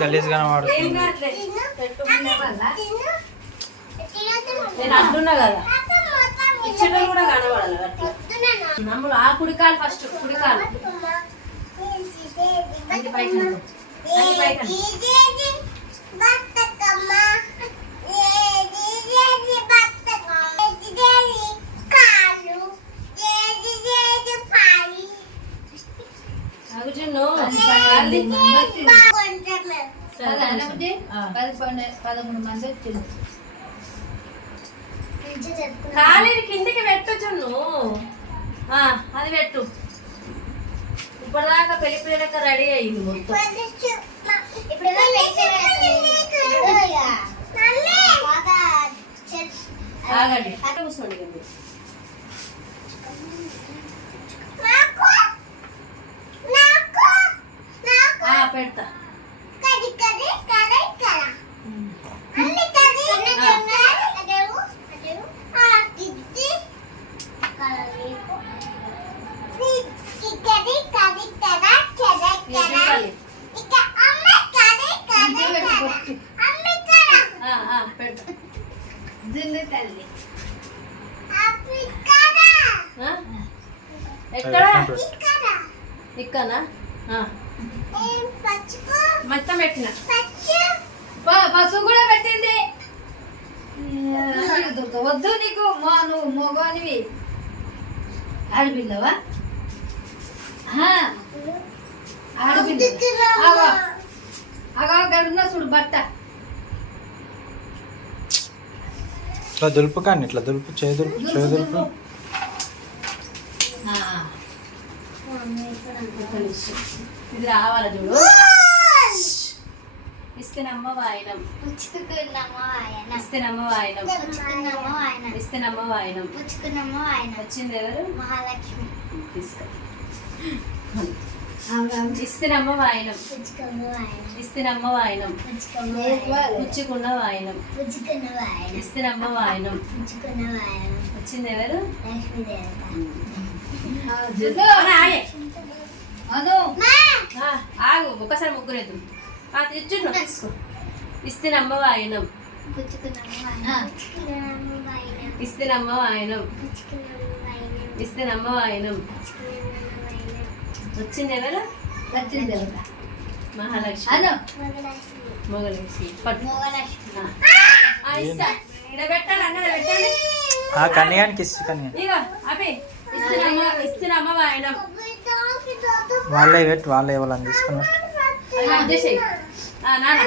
గలీజ్ ఏం కనబడుతుంది. నేను అంటున్నా కదా ఇచ్చేటోళ్ళు కూడా కనబడాలి నమ్ములు ఆ కుడికాలు ఫస్ట్ కుడికాలు. కాలు కొంచెం. ఆ. పదమూడు మంది వచ్చింది కిందికి పెట్టు చున్ను ఆ, అది పెట్టు. ఇప్పటిదాకా పెళ్ళి పిల్లలకి రెడీ అయింది మొత్తం. ఆగండి. అక్కడ కూర్చోండి ఇక మీరు. ఆ, పెడతా ఆ, ఆ, పెడతా జిల్లు తల్లి ఆ? ఎక్కడ? ఇక్కనా? మొత్తం పెట్టిన. పసుపు? కూడా పెట్టింది. వద్దు నీకు. మో నువ్వు మోగోనివి ఆడపిల్లవా? ఆడపిల్ల అగో అగో గడున్న చూడు బట్ట. ఇట్లా దులుపు కానీ ఇట్లా దులుపు చేయి దులుపు చేయి దులుపు. ఇది రావాల చూడు? ఇస్తేనమ్మ వాయనం. ఇస్తేనమ్మ వాయనం. ఇస్తేనమ్మ వాయనం. వచ్చింది ఎవరు? మహాలక్ష్మి. తీసుకో. ఇస్తేనమ్మ వాయనం. ఇస్తేనమ్మ వాయనం. పుచ్చుకున్న వాయనం. ఇస్తేనమ్మ వాయనం. వచ్చింది ఎవరు. ఆగే. అను ఆ, ఆగు ఒకసారి ముగ్గురు ఎదురు తెచ్చున్నా తీసుకో ఇస్తేనమ్మ వాయనం. ఇస్తేనమ్మ వాయనం. ఇస్తేనమ్మ వాయన. వచ్చింది ఎవరు మహాలక్ష్మి. మగలక్ష్మి. కన్యానికి ఇస్తు. కన్యా ఇస్తేనమ్మ వాయనం. వాళ్ళే పెట్టు వాళ్ళే వాళ్ళని తీసుకుని పెట్టు. అది కట్ చేసేయ్. ఆ, నాన్న.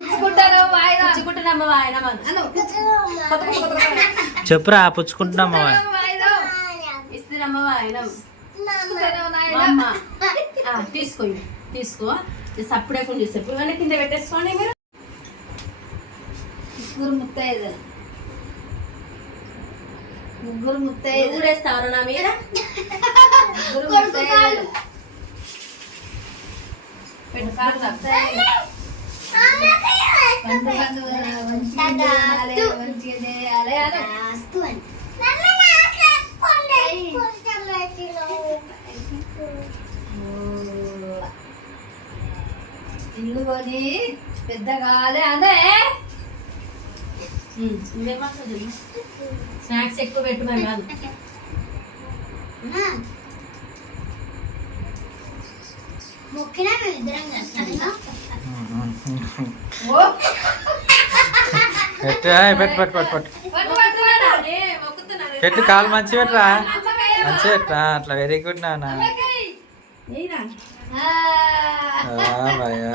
పుచ్చుకుంటాను వాయిదా పుచ్చుకుంటున్నమ్మ వాయనం అను. అను కొత్త కొత్త కొత్త కొత్త. చెప్పురా పుచ్చుకుంటున్నామా వాయిదా ఇస్తేనమ్మ వాయనం. తీసుకో. తీసుకో. సప్పుడే కొంచెం చెప్పు ఇవన్నీ కింద పెట్టేసుకోండి మీరు. ముగ్గురు ముత్తైదు ముగ్గురు ముత్తైదు ఊరేస్తారు నా మీద? మంచిగా చేయాలి, మంచిగా ఇల్లు కొని పెద్ద కాలే అనే స్నాక్స్ ఎక్కువ పెట్టు మరి కాదు మొక్కినా మేము ఇద్దరం చేస్తాను ఓ. పెట్టు అదే, కాలు మంచి పెట్టరా మంచి పెట్టరా అట్లా వెరీ గుడ్ నాన్న. అమ్మకాయ ఏయ్రా. ఆ. ఆ, భయ్యా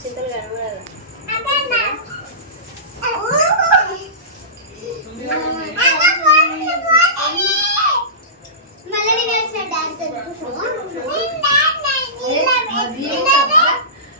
చింతలు కనబడదు.